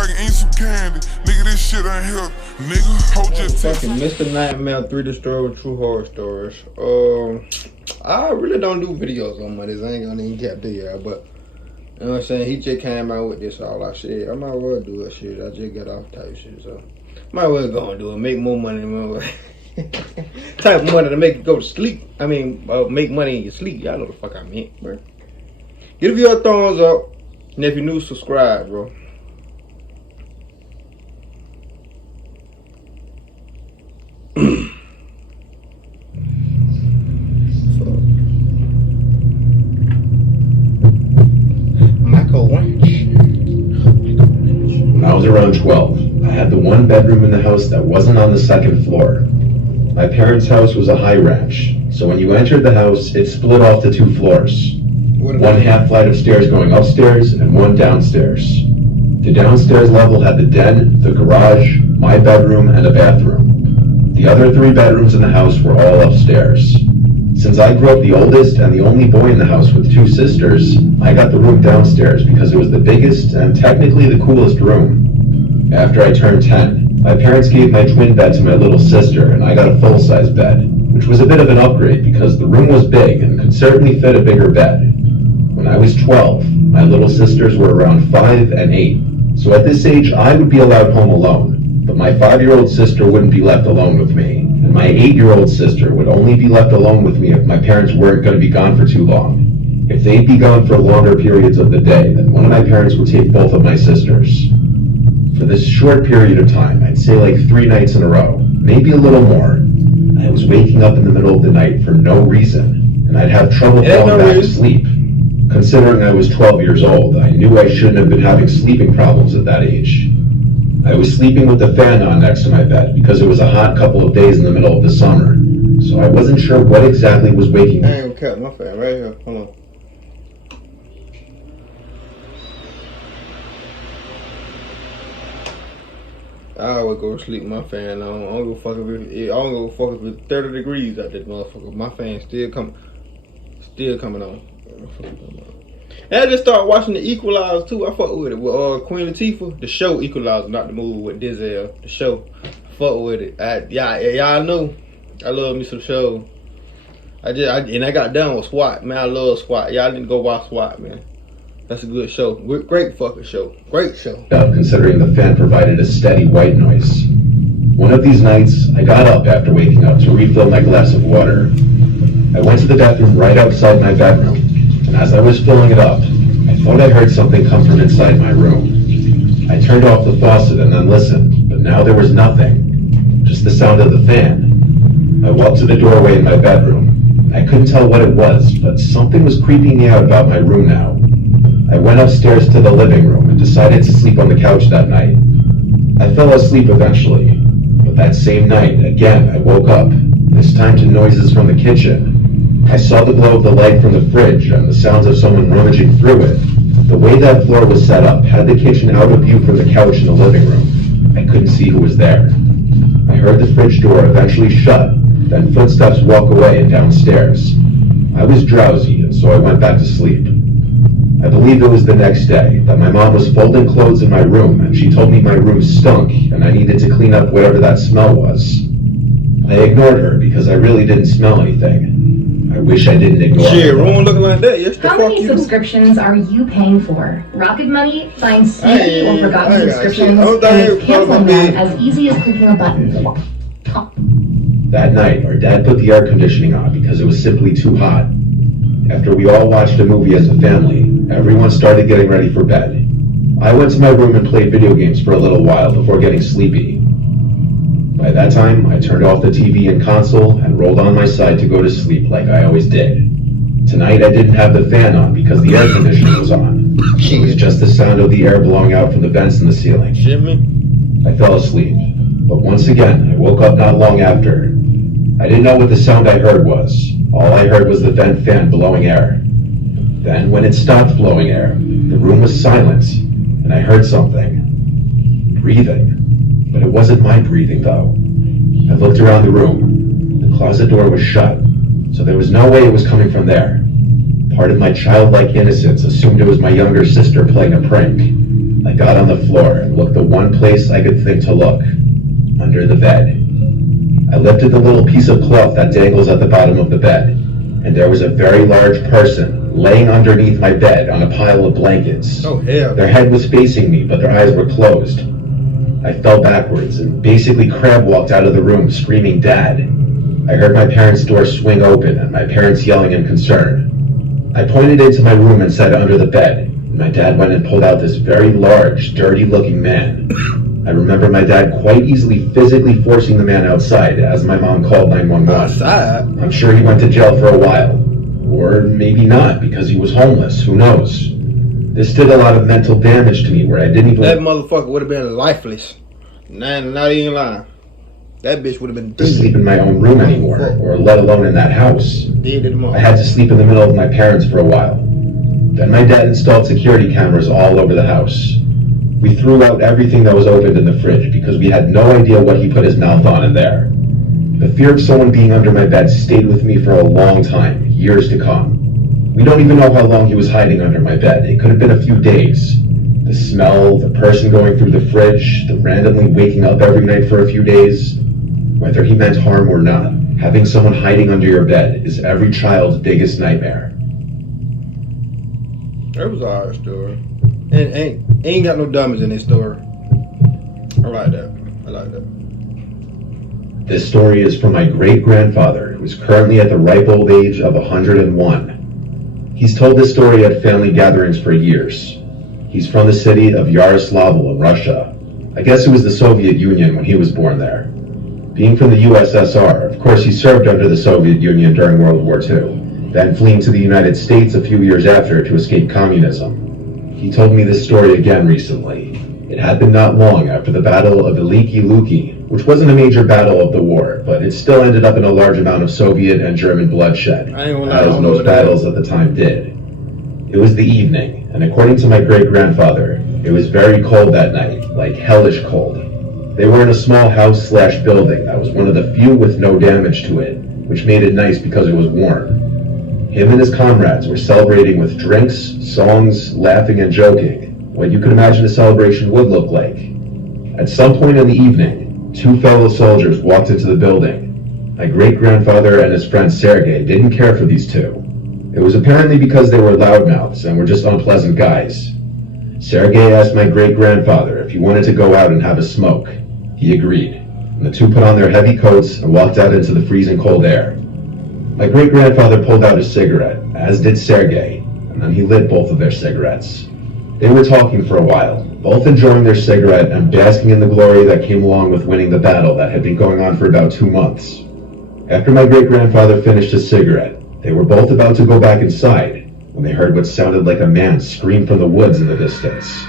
I can eat some candy. Nigga, this shit ain't healthy. Nigga, hold your fucking Mr. Nightmare 3 The Story True Horror Stories. I really don't do videos on this. I ain't gonna even get to y'all, but you know what I'm saying? He just came out with this all I said. I might well do it shit. I just got off type shit, so might well go and do it. Make more money than type of money to make you go to sleep. I mean, make money in your sleep. Y'all know the fuck I meant, bro. Give you a thumbs up, and if you're new, subscribe, bro. When I was around 12, I had the one bedroom in the house that wasn't on the second floor. My parents' house was a high ranch, so when you entered the house, it split off to 2 floors. One half flight of stairs going upstairs and one downstairs. The downstairs level had the den, the garage, my bedroom, and a bathroom. The other 3 bedrooms in the house were all upstairs. Since I grew up the oldest and the only boy in the house with 2 sisters, I got the room downstairs because it was the biggest and technically the coolest room. After I turned 10, my parents gave my twin bed to my little sister and I got a full-size bed, which was a bit of an upgrade because the room was big and could certainly fit a bigger bed. When I was 12, my little sisters were around 5 and 8, so at this age I would be allowed home alone, but my 5-year-old sister wouldn't be left alone with me. And my 8-year-old sister would only be left alone with me if my parents weren't going to be gone for too long. If they'd be gone for longer periods of the day, then one of my parents would take both of my sisters. For this short period of time, I'd say like 3 nights in a row, maybe a little more, I was waking up in the middle of the night for no reason, and I'd have trouble falling back to sleep. Considering I was 12 years old, I knew I shouldn't have been having sleeping problems at that age. I was sleeping with the fan on next to my bed because it was a hot couple of days in the middle of the summer, so I wasn't sure what exactly was waking me. I ain't gonna cut my fan right here. Hold on. I always go to sleep with my fan on. I don't go fuck if it's 30 degrees out this motherfucker. My fan still coming on. And I just started watching the Equalizer too. I fuck with it with Queen Latifah. The show Equalizer, not the movie with Denzel. The show, I fuck with it. Y'all know I love me some shows. I got done with SWAT. Man, I love SWAT. Y'all need to go watch SWAT, man. That's a good show. Great fucking show. Great show. Considering the fan provided a steady white noise. One of these nights, I got up after waking up to refill my glass of water. I went to the bathroom right outside my bedroom, and as I was filling it up, I thought I heard something come from inside my room. I turned off the faucet and then listened, but now there was nothing, just the sound of the fan. I walked to the doorway in my bedroom. I couldn't tell what it was, but something was creeping me out about my room now. I went upstairs to the living room and decided to sleep on the couch that night. I fell asleep eventually, but that same night, again, I woke up, this time to noises from the kitchen. I saw the glow of the light from the fridge and the sounds of someone rummaging through it. The way that floor was set up had the kitchen out of view from the couch in the living room. I couldn't see who was there. I heard the fridge door eventually shut, then footsteps walk away and downstairs. I was drowsy, and so I went back to sleep. I believe it was the next day that my mom was folding clothes in my room and she told me my room stunk and I needed to clean up whatever that smell was. I ignored her because I really didn't smell anything. I wish I didn't ignore her. Shit, room looking like that. Yes, How many subscriptions are you paying for? Rocket Money finds sneaky or forgotten subscriptions and makes canceling them as easy as clicking a button. That night, our dad put the air conditioning on because it was simply too hot. After we all watched a movie as a family, everyone started getting ready for bed. I went to my room and played video games for a little while before getting sleepy. By that time, I turned off the TV and console and rolled on my side to go to sleep like I always did. Tonight I didn't have the fan on because the air conditioner was on. It was just the sound of the air blowing out from the vents in the ceiling. I fell asleep, but once again I woke up not long after. I didn't know what the sound I heard was. All I heard was the vent fan blowing air. Then when it stopped blowing air, the room was silent, and I heard something. Breathing. But it wasn't my breathing, though. I looked around the room. The closet door was shut, so there was no way it was coming from there. Part of my childlike innocence assumed it was my younger sister playing a prank. I got on the floor and looked the one place I could think to look, under the bed. I lifted the little piece of cloth that dangles at the bottom of the bed, and there was a very large person laying underneath my bed on a pile of blankets. Oh, hell. Their head was facing me, but their eyes were closed. I fell backwards and basically crab walked out of the room screaming, "Dad." I heard my parents' door swing open and my parents yelling in concern. I pointed into my room and said, "Under the bed." And my dad went and pulled out this very large, dirty-looking man. I remember my dad quite easily physically forcing the man outside as my mom called 911. Outside? I'm sure he went to jail for a while. Or maybe not, because he was homeless. Who knows? This did a lot of mental damage to me where I didn't even... That motherfucker would have been lifeless. Not even lying. That bitch would have been dead. sleep in my own room anymore, or let alone in that house. I had to sleep in the middle of my parents for a while. Then my dad installed security cameras all over the house. We threw out everything that was opened in the fridge because we had no idea what he put his mouth on in there. The fear of someone being under my bed stayed with me for a long time, years to come. We don't even know how long he was hiding under my bed. It could have been a few days. The smell, the person going through the fridge, the randomly waking up every night for a few days. Whether he meant harm or not, having someone hiding under your bed is every child's biggest nightmare. That was a hard story. And ain't got no dummies in this story. I like that. This story is from my great-grandfather, who is currently at the ripe old age of 101. He's told this story at family gatherings for years. He's from the city of Yaroslavl in Russia. I guess it was the Soviet Union when he was born there. Being from the USSR, of course he served under the Soviet Union during World War II, then fleeing to the United States a few years after to escape communism. He told me this story again recently. It had been not long after the Battle of Veliki Luki, which wasn't a major battle of the war, but it still ended up in a large amount of Soviet and German bloodshed, as most battles at the time did. It was the evening, and according to my great-grandfather, it was very cold that night, like hellish cold. They were in a small house/building that was one of the few with no damage to it, which made it nice because it was warm. Him and his comrades were celebrating with drinks, songs, laughing and joking, what you could imagine a celebration would look like. At some point in the evening, two fellow soldiers walked into the building. My great-grandfather and his friend Sergei didn't care for these two. It was apparently because they were loudmouths and were just unpleasant guys. Sergei asked my great-grandfather if he wanted to go out and have a smoke. He agreed, and the two put on their heavy coats and walked out into the freezing cold air. My great-grandfather pulled out a cigarette, as did Sergei, and then he lit both of their cigarettes. They were talking for a while, both enjoying their cigarette and basking in the glory that came along with winning the battle that had been going on for about 2 months. After my great-grandfather finished his cigarette, they were both about to go back inside when they heard what sounded like a man scream from the woods in the distance.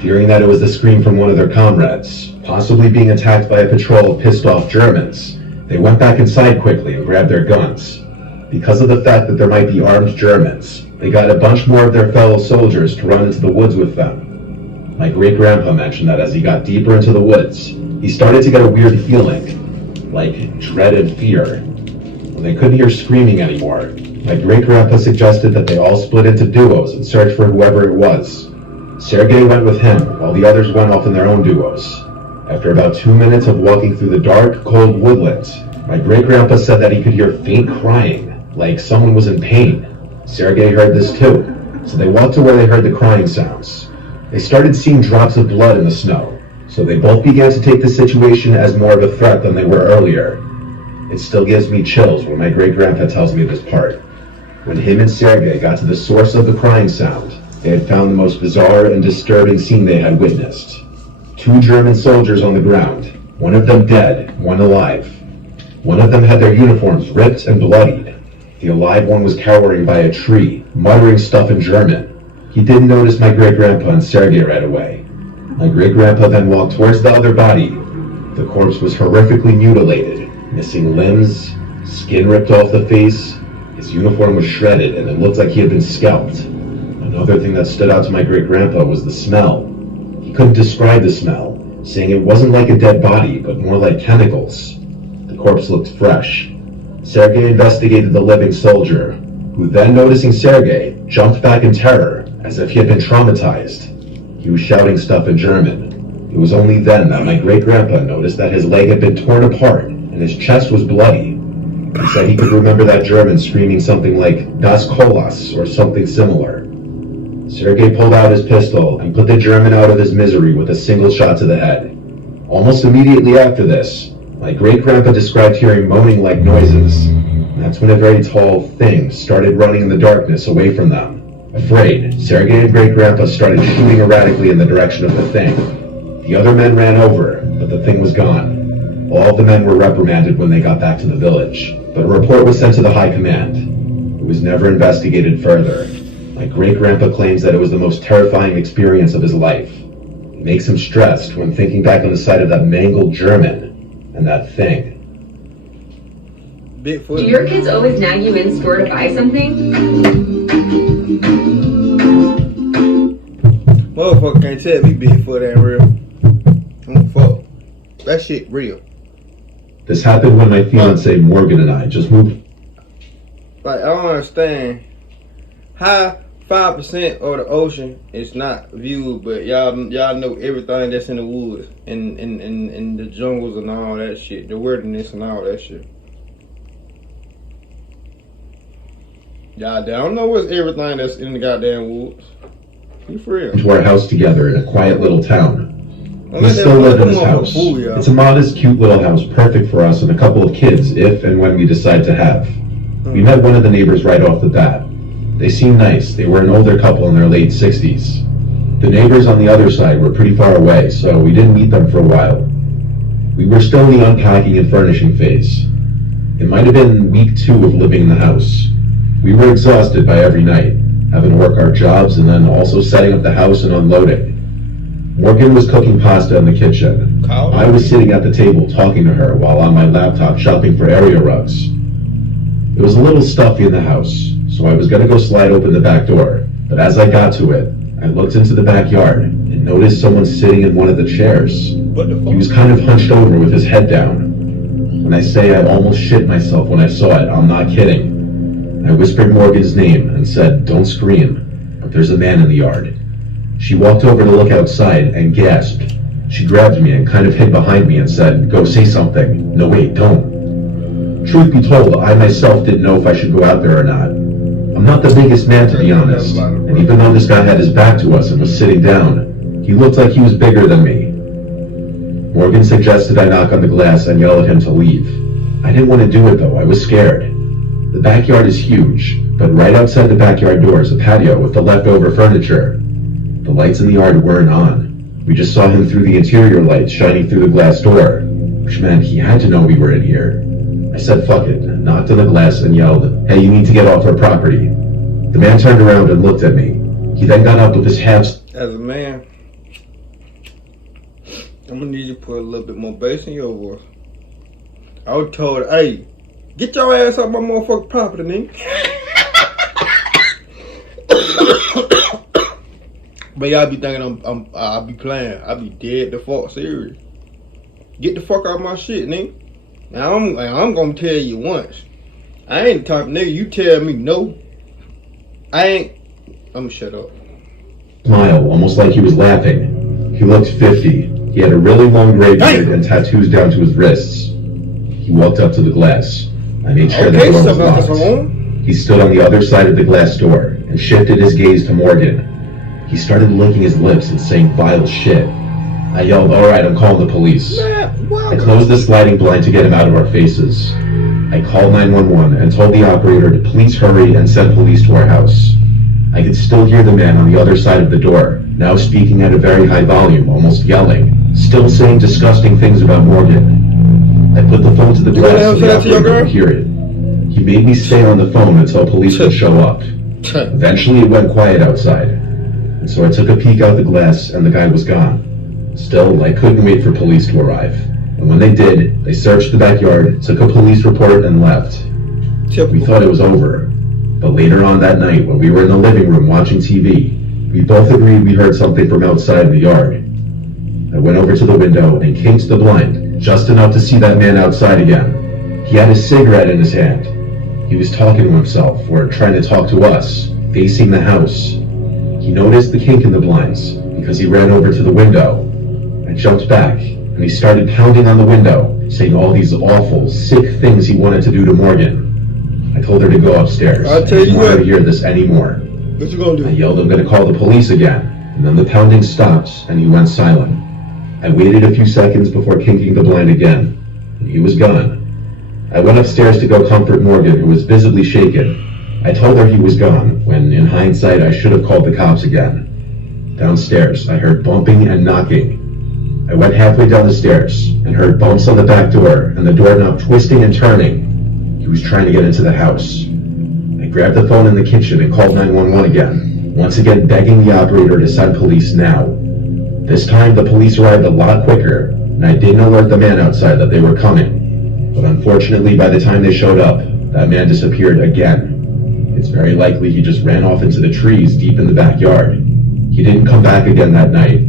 Fearing that it was the scream from one of their comrades, possibly being attacked by a patrol of pissed-off Germans, they went back inside quickly and grabbed their guns. Because of the fact that there might be armed Germans, they got a bunch more of their fellow soldiers to run into the woods with them. My great-grandpa mentioned that as he got deeper into the woods, he started to get a weird feeling, like dread and fear. When they couldn't hear screaming anymore, my great-grandpa suggested that they all split into duos and search for whoever it was. Sergei went with him, while the others went off in their own duos. After about 2 minutes of walking through the dark, cold woodlands, my great-grandpa said that he could hear faint crying, like someone was in pain. Sergei heard this too, so they walked to where they heard the crying sounds. They started seeing drops of blood in the snow, so they both began to take the situation as more of a threat than they were earlier. It still gives me chills when my great-grandpa tells me this part. When him and Sergei got to the source of the crying sound, they had found the most bizarre and disturbing scene they had witnessed. 2 German soldiers on the ground, one of them dead, one alive. One of them had their uniforms ripped and bloodied. The alive one was cowering by a tree, muttering stuff in German. He didn't notice my great-grandpa and Sergei right away. My great-grandpa then walked towards the other body. The corpse was horrifically mutilated, missing limbs, skin ripped off the face. His uniform was shredded and it looked like he had been scalped. Another thing that stood out to my great-grandpa was the smell. He couldn't describe the smell, saying it wasn't like a dead body, but more like chemicals. The corpse looked fresh. Sergei investigated the living soldier, who then, noticing Sergei, jumped back in terror, as if he had been traumatized. He was shouting stuff in German. It was only then that my great-grandpa noticed that his leg had been torn apart and his chest was bloody. He said he could remember that German screaming something like Das Kolas or something similar. Sergei pulled out his pistol and put the German out of his misery with a single shot to the head. Almost immediately after this, my great-grandpa described hearing moaning-like noises. That's when a very tall thing started running in the darkness away from them. Afraid, Sergei and great-grandpa started shooting erratically in the direction of the thing. The other men ran over, but the thing was gone. All of the men were reprimanded when they got back to the village, but a report was sent to the high command. It was never investigated further. My great-grandpa claims that it was the most terrifying experience of his life. It makes him stressed when thinking back on the sight of that mangled German and that thing. Bigfoot. Do your kids always nag you in store to buy something? Motherfucker can't tell me Bigfoot ain't real. I'm fuck. That shit real. This happened when my fiance Morgan and I just moved. Like, I don't understand how 5% of the ocean is not viewed, but y'all know everything that's in the woods and in the jungles and all that shit, the wilderness and all that shit. Y'all don't know what's everything that's in the goddamn woods. You for real? To our house together in a quiet little town. We still live in this house. It's a modest, cute little house, perfect for us and a couple of kids, if and when we decide to have. We met one of the neighbors right off the bat. They seemed nice. They were an older couple in their late 60s. The neighbors on the other side were pretty far away, so we didn't meet them for a while. We were still in the unpacking and furnishing phase. It might have been week 2 of living in the house. We were exhausted by every night, having to work our jobs and then also setting up the house and unloading. Morgan was cooking pasta in the kitchen. I was sitting at the table talking to her while on my laptop shopping for area rugs. It was a little stuffy in the house, so I was going to go slide open the back door, but as I got to it, I looked into the backyard and noticed someone sitting in one of the chairs. He was kind of hunched over with his head down. When I say I almost shit myself when I saw it, I'm not kidding. I whispered Morgan's name and said, "Don't scream, but there's a man in the yard." She walked over to look outside and gasped. She grabbed me and kind of hid behind me and said, "Go say something." "No, wait, don't." Truth be told, I myself didn't know if I should go out there or not. I'm not the biggest man, to be honest, and even though this guy had his back to us and was sitting down, he looked like he was bigger than me. Morgan suggested I knock on the glass and yell at him to leave. I didn't want to do it though, I was scared. The backyard is huge, but right outside the backyard door is a patio with the leftover furniture. The lights in the yard weren't on. We just saw him through the interior lights shining through the glass door, which meant he had to know we were in here. I said fuck it, knocked on the glass and yelled, "Hey, you need to get off our property." The man turned around and looked at me. He then got up with his hands. As a man, I'm gonna need you to put a little bit more bass in your voice. I was told, "Hey, get your ass off my motherfucking property, nigga." But y'all be thinking I'll be playing. I be dead the fuck serious. Get the fuck out of my shit, nigga. Now I'm gonna tell you once. I ain't the type of nigga you tell me no. I ain't. I'ma shut up. Smile, almost like he was laughing. He looked 50. He had a really long gray beard and tattoos down to his wrists. He walked up to the glass. I made sure the door was locked. He stood on the other side of the glass door and shifted his gaze to Morgan. He started licking his lips and saying vile shit. I yelled, "Alright, I'm calling the police." I closed the sliding blind to get him out of our faces. I called 911 and told the operator to please hurry and send police to our house. I could still hear the man on the other side of the door, now speaking at a very high volume, almost yelling, still saying disgusting things about Morgan. I put the phone to the glass so the operator could hear it. He made me stay on the phone until police would show up. Eventually it went quiet outside, and so I took a peek out the glass and the guy was gone. Still, I couldn't wait for police to arrive. And when they did, they searched the backyard, took a police report, and left. We thought it was over. But later on that night, when we were in the living room watching TV, we both agreed we heard something from outside the yard. I went over to the window and kinked the blind, just enough to see that man outside again. He had a cigarette in his hand. He was talking to himself, or trying to talk to us, facing the house. He noticed the kink in the blinds. because he ran over to the window. I jumped back, and he started pounding on the window, saying all these awful, sick things he wanted to do to Morgan. I told her to go upstairs. I'll tell I you didn't want her what. to hear this anymore. What you gonna do? I yelled, I'm gonna call the police again, and then the pounding stopped, and he went silent. I waited a few seconds before kinking the blind again, and he was gone. I went upstairs to go comfort Morgan, who was visibly shaken. I told her he was gone, when in hindsight I should have called the cops again. Downstairs, I heard bumping and knocking. I went halfway down the stairs and heard bumps on the back door and the doorknob twisting and turning. He was trying to get into the house. I grabbed the phone in the kitchen and called 911 again, once again begging the operator to send police now. This time the police arrived a lot quicker, and I didn't alert the man outside that they were coming. But unfortunately, by the time they showed up, that man disappeared again. It's very likely he just ran off into the trees deep in the backyard. He didn't come back again that night.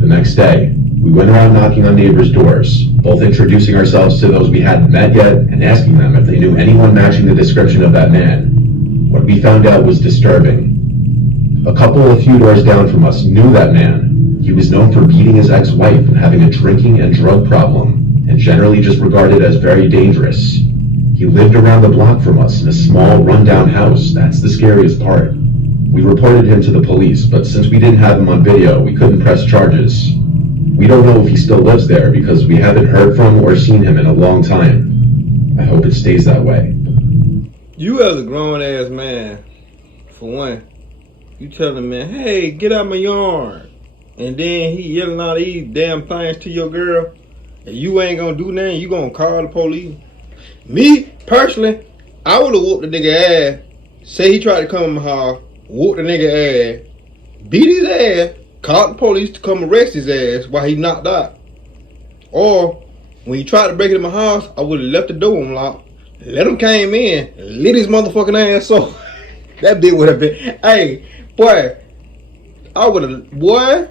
The next day, we went around knocking on neighbors' doors, both introducing ourselves to those we hadn't met yet and asking them if they knew anyone matching the description of that man. What we found out was disturbing. A couple a few doors down from us knew that man. He was known for beating his ex-wife and having a drinking and drug problem, and generally just regarded as very dangerous. He lived around the block from us in a small, rundown house. That's the scariest part. We reported him to the police, but since we didn't have him on video, we couldn't press charges. We don't know if he still lives there because we haven't heard from or seen him in a long time. I hope it stays that way. You as a grown-ass man, for one, you tell him, man, hey, get out my yard. And then he yelling all these damn things to your girl, and you ain't gonna do nothing, you gonna call the police. Me, personally, I would've whooped the nigga ass. Say he tried to come in my house, whooped the nigga ass, beat his ass, called the police to come arrest his ass while he knocked out. Or, when he tried to break into my house, I would've left the door unlocked, let him came in, and lit his motherfucking ass off. That bitch would've been, hey, boy, I would've, boy.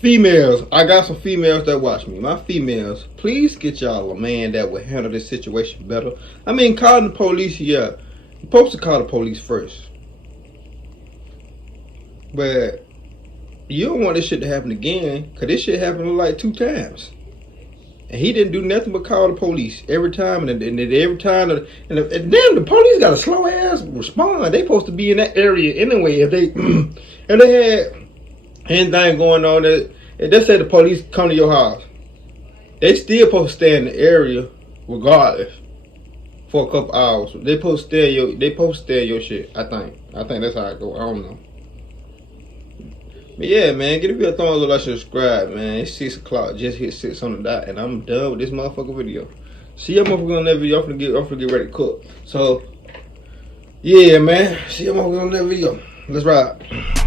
Females, I got some females that watch me. My females, please get y'all a man that will handle this situation better. I mean, calling the police, yeah. You're supposed to call the police first. But you don't want this shit to happen again, because this shit happened like 2 times. And he didn't do nothing but call the police every time. And every time, and damn, the police got a slow ass response. They supposed to be in that area anyway. If they, if they had anything going on, that they said the police come to your house, they still supposed to stay in the area regardless for a couple hours. They supposed to stay your shit. I think that's how it go. I don't know. But yeah, man, get a bit of thumbs up, like, subscribe, man. It's 6 o'clock. Just hit 6 on the dot, and I'm done with this motherfucking video. See y'all motherfuckers on that video. I'm finna get ready to cook. So yeah, man. See y'all motherfuckers on that video. Let's ride.